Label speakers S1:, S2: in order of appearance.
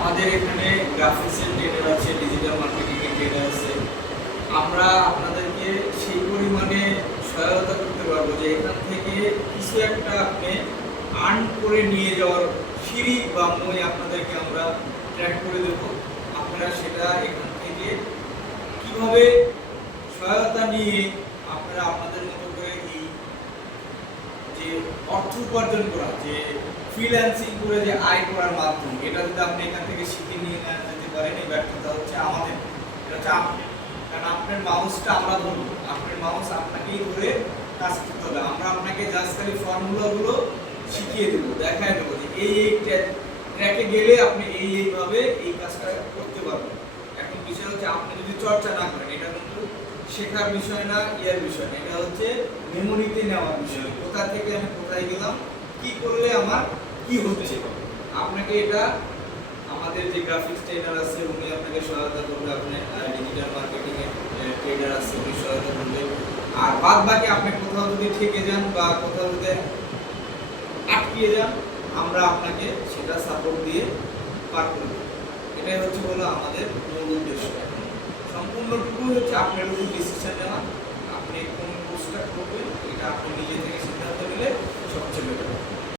S1: আমাদের এখানে গ্রাফিক্সের ট্রেডার আছে ডিজিটাল মার্কেটিংয়ের ট্রেডার আছে। আমরা আপনাদেরকে সেই পরিমাণে সহায়তা করতে পারব যে এখান থেকে কিছু একটা আপনি আর্ন করে নিয়ে যাওয়ার সিঁড়ি বা মই আপনাদেরকে আমরা ট্র্যাক করে দেবো। আপনারা সেটা এখান থেকে কীভাবে সহায়তা নিয়ে আপনারা আপনাদের মতো করে এই যে অর্থ উপার্জন করা, যে ফ্রিল্যান্সিং করে যে আয় করার মাধ্যম, এটা যদি আপনি এখান থেকে শিখে নিয়ে নেওয়া যেতে পারেন এই ব্যর্থতা হচ্ছে আমাদের, এটা হচ্ছে আপনি কারণ আপনার মাউসটা আমরা ধরবো, আপনার মাউস আপনাকেই ধরে কাজ করতে হবে। আমরা আপনাকে জাস্ট খালি ফর্মুলাগুলো শিখিয়ে দেবো, দেখায় দেবো যে এই এই ট্র্যাকে গেলে আপনি এই এইভাবে এই কাজটা করতে পারবেন। এখন বিষয় হচ্ছে আপনি যদি চর্চা না করেন, এটা কিন্তু শেখার বিষয় না, ইয়ার বিষয় না, এটা হচ্ছে মেমোরিতে নেওয়ার বিষয়। কোথা থেকে আমি কোথায় গেলাম, কি করলে আমার কি হচ্ছে? আপনাকে এটা আমাদের যে গ্রাফিক্স ট্রেনার আছে, উনি আপনাকে সহায়তা করবে আপনার ডিজিটাল মার্কেটিং এর ট্রেনার আছে, উনি সহায়তা করবে। আর বাদ বাকি আপনি কোথাও যদি ঠেকে যান বা কোথাও যদি আটকিয়ে যান, আমরা আপনাকে সেটা সাপোর্ট দিয়ে পার করে দেবো। এটাই হচ্ছে হলো আমাদের মূল উদ্দেশ্য। সম্পূর্ণটুকু হচ্ছে আপনার উপর ডিসিশন নেওয়া।